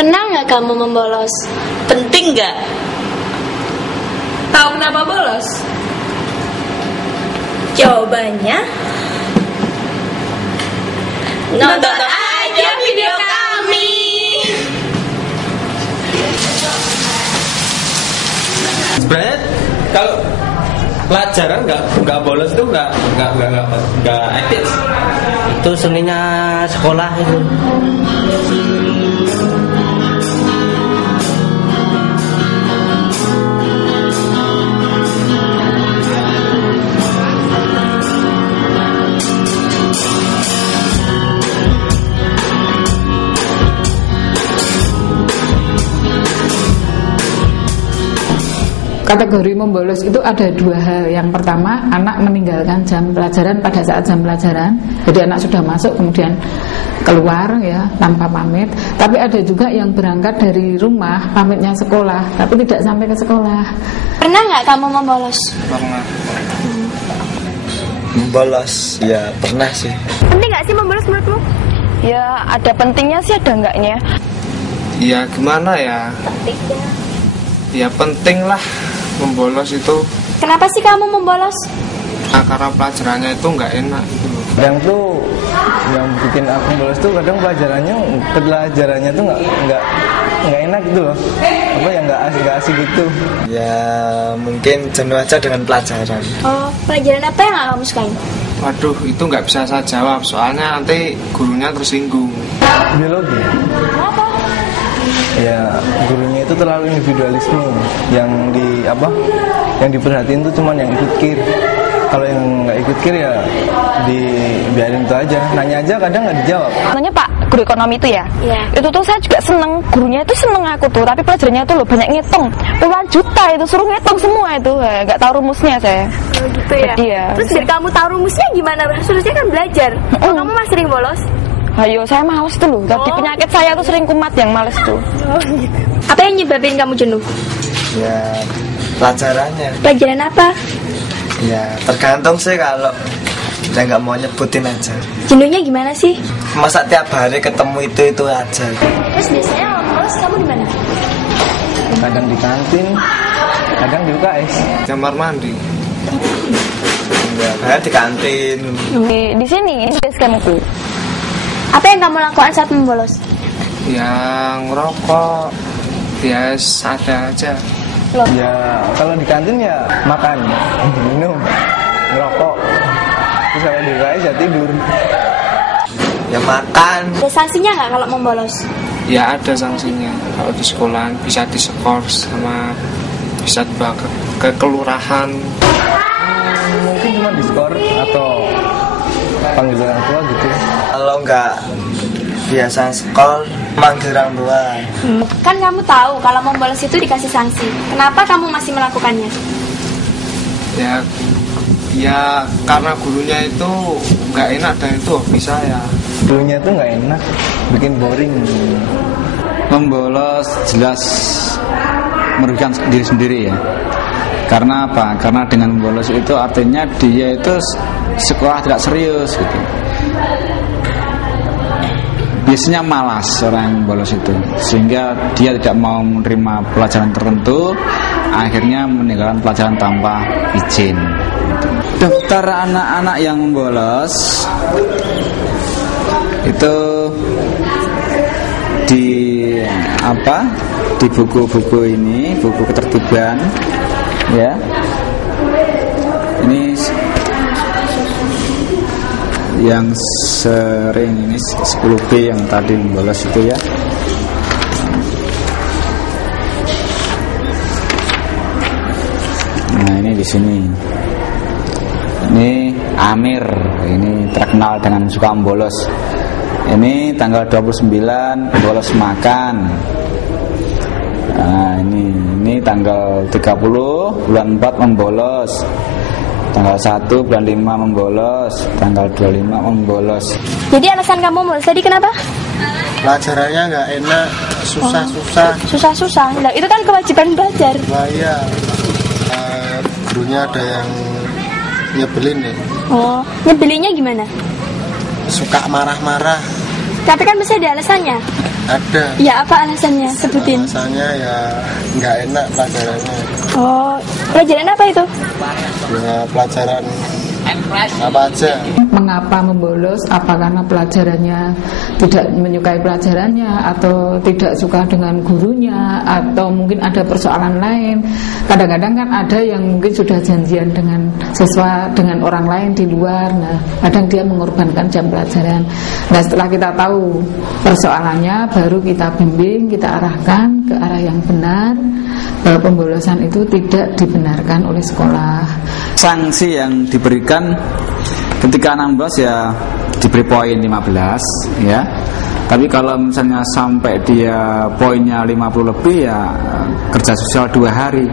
Pernah nggak kamu membolos? Penting nggak? Tahu kenapa bolos? Jawabannya Nonton aja video kami. Sebenarnya kalau pelajaran nggak bolos itu nggak etis. Itu seninya sekolah itu. Kategori membolos itu ada dua hal. Yang pertama, anak meninggalkan jam pelajaran pada saat jam pelajaran. Jadi anak sudah masuk kemudian keluar ya tanpa pamit. Tapi ada juga yang berangkat dari rumah, pamitnya sekolah, tapi tidak sampai ke sekolah. Pernah nggak kamu membolos? Pernah. Membolos ya pernah sih. Penting nggak sih membolos menurutmu? Ya ada pentingnya sih, ada enggaknya. Ya gimana ya? Pentingnya. Ya penting lah membolos itu. Kenapa sih kamu membolos? Nah, karena pelajarannya itu nggak enak gitu loh. Kadang tuh yang bikin aku bolos tuh kadang pelajarannya tuh nggak enak gitu loh. Apa yang nggak asik gitu. Ya mungkin jenuh aja dengan pelajaran. Oh, pelajaran apa yang nggak kamu sukain? Waduh, itu nggak bisa saya jawab soalnya nanti gurunya tersinggung. Biologi. Kenapa? Ya gurunya itu terlalu individualisme. Yang diperhatiin tuh cuman yang ikut kir. Kalau yang nggak ikut kir ya dibiarin itu aja. Nanya aja kadang nggak dijawab. Contohnya Pak guru ekonomi itu ya. Iya. Itu tuh saya juga seneng, gurunya itu seneng aku tuh, tapi pelajarannya tuh loh banyak ngitung, puluhan juta itu suruh ngitung semua itu, nggak tahu rumusnya saya. Oh gitu ya. Iya. Terus biar kamu tahu rumusnya gimana? Harusnya kan belajar. Oh, kamu masih sering bolos? Ayo saya males tuh loh. Tadi penyakit saya tuh sering kumat yang males tuh. Oh gitu. Apa yang nyebabin kamu jenuh? Ya pelajarannya. Pelajaran apa? Ya tergantung sih, kalau saya nggak mau nyebutin aja. Jenuhnya gimana sih? Masa tiap hari ketemu itu aja. Terus biasanya kalau bolos kamu di mana? Kadang di kantin, kadang di UKS. Kamar mandi. Ya, kayak di kantin. Di sini ini basecampku. Apa yang kamu lakukan saat membolos? Yang ngerokok, ya ada aja. Loh. Ya kalau di kantin ya makan, minum, ngerokok. Terus kalau di UKS ya tidur. Ya makan. Ada sanksinya nggak kalau membolos? Ya ada sanksinya. Kalau di sekolah bisa diskor sama bisa dibawa ke kelurahan. Mungkin cuma diskor atau panggil orang tua gitu. Kalau nggak biasa sekolah manggil orang tua. Kan kamu tahu kalau membolos itu dikasih sanksi. Kenapa kamu masih melakukannya? Ya karena gurunya itu nggak enak dan itu hobi saya. Gurunya itu nggak enak, bikin boring. Membolos jelas merugikan diri sendiri ya. Karena apa? Karena dengan membolos itu artinya dia itu sekolah tidak serius gitu. Biasanya malas orang yang bolos itu, sehingga dia tidak mau menerima pelajaran tertentu, akhirnya meninggalkan pelajaran tanpa izin. Daftar anak-anak yang bolos itu di buku-buku ini, buku ketertiban ya. Ini yang sering ini 10B yang tadi membolos itu ya. Nah ini di sini. Ini Amir, ini terkenal dengan suka membolos. Ini tanggal 29 bolos makan. Nah ini tanggal 30 bulan 4 membolos. Tanggal 1 bulan 5 membolos, tanggal 25 membolos. Jadi alasan kamu membolos tadi kenapa? Pelajarannya nggak enak, susah-susah. Susah-susah. Nah, itu kan kewajiban belajar. Wah iya, gurunya ada yang nyebelin nih. Oh, nyebelinnya gimana? Suka marah-marah. Tapi kan bisa ada alasannya. Ada. Ya, apa alasannya? Sebutin. Alasannya ya nggak enak pelajarannya. Oh, pelajaran apa itu? Ya pelajaran apa aja. Mengapa membolos? Apa karena pelajarannya tidak menyukai pelajarannya, atau tidak suka dengan gurunya, atau mungkin ada persoalan lain. Kadang-kadang kan ada yang mungkin sudah janjian dengan siswa, dengan orang lain di luar. Nah, kadang dia mengorbankan jam pelajaran. Nah, setelah kita tahu persoalannya, baru kita bimbing, kita arahkan ke arah yang benar, bahwa pembolosan itu tidak dibenarkan oleh sekolah. Sanksi yang diberikan ketika 16 ya diberi poin 15 ya. Tapi kalau misalnya sampai dia poinnya 50 lebih ya kerja sosial 2 hari.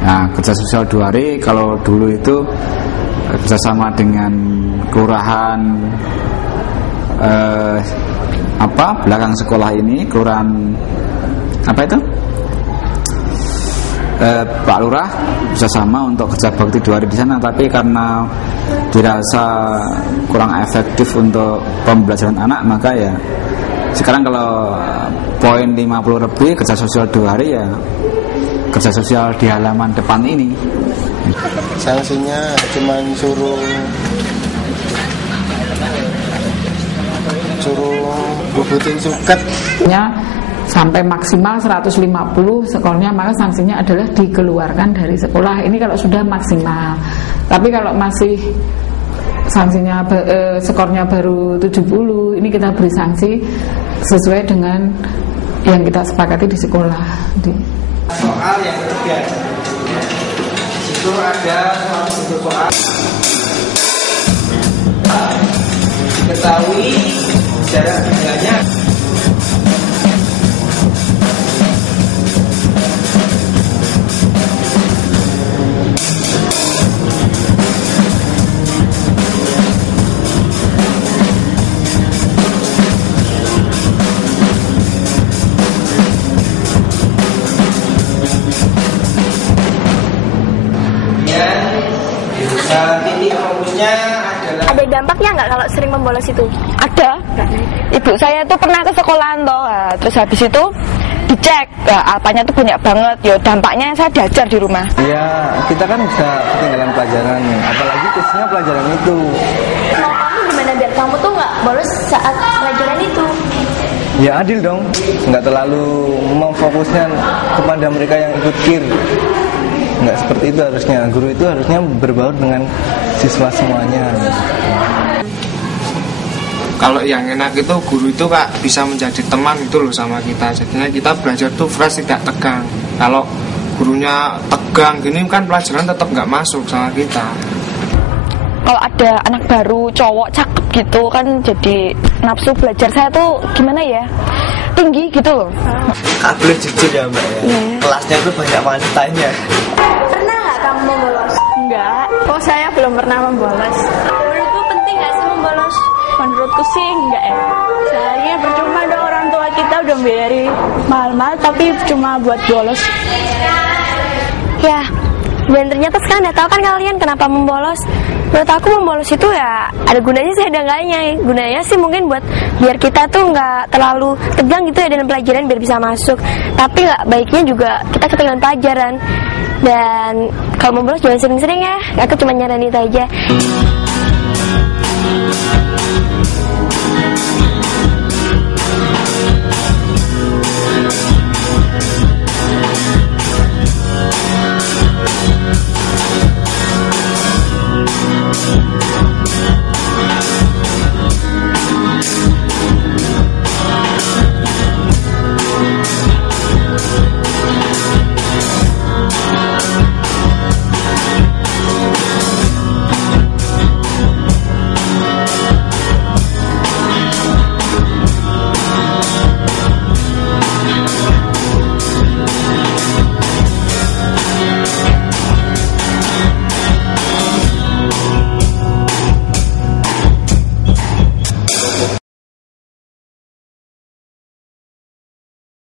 Nah, kerja sosial 2 hari. Kalau dulu itu kerjasama dengan kelurahan belakang sekolah ini, kelurahan apa itu? Pak Lurah bisa sama untuk kerja bakti 2 hari di sana, tapi karena dirasa kurang efektif untuk pembelajaran anak, maka ya sekarang kalau poin 50 lebih kerja sosial 2 hari ya kerja sosial di halaman depan ini. Sanksinya cuma suruh bubutin suket. Sampai maksimal 150 skornya, maka sanksinya adalah dikeluarkan dari sekolah. Ini kalau sudah maksimal. Tapi kalau masih sanksinya skornya baru 70, ini kita beri sanksi sesuai dengan yang kita sepakati di sekolah. Soal yang ketiga, itu ada suatu soal diketahui jarak tinggalnya. Titik fokusnya adalah. Ada dampaknya nggak kalau sering membolos itu? Ada. Ibu saya tuh pernah ke sekolahan toh, terus habis itu dicek, apanya tuh banyak banget. Ya dampaknya saya diajar di rumah. Iya, kita kan bisa ketinggalan pelajaran, apalagi khususnya pelajaran itu. Mau kamu gimana biar kamu tuh nggak bolos saat pelajaran itu? Ya adil dong, nggak terlalu memfokusnya kepada mereka yang ikut KIR. Nggak seperti itu harusnya. Guru itu harusnya berbaur dengan siswa semuanya. Kalau yang enak itu guru itu Kak bisa menjadi teman itu loh sama kita. Jadinya kita belajar tuh fresh, tidak tegang. Kalau gurunya tegang gini kan pelajaran tetap nggak masuk sama kita. Kalau ada anak baru cowok cakep gitu kan, jadi nafsu belajar saya tuh gimana ya, tinggi gitu loh. Boleh jujur ya Mbak ya, kelasnya tuh banyak wanitanya. Pernah nggak kamu membolos? Enggak, kok saya belum pernah membolos. Menurutku penting nggak sih membolos? Menurutku sih enggak ya. Soalnya percuma dong, orang tua kita udah bayari mahal-mahal tapi cuma buat bolos. Ya, dan ternyata sekarang udah tahu kan kalian kenapa membolos. Menurut aku membolos itu ya ada gunanya sih, ada enggaknya. Gunanya sih mungkin buat biar kita tuh nggak terlalu tegang gitu ya dalam pelajaran, biar bisa masuk. Tapi nggak baiknya juga kita ketinggalan pelajaran. Dan kalau membolos jangan sering-sering ya. Aku cuma nyaranin itu aja.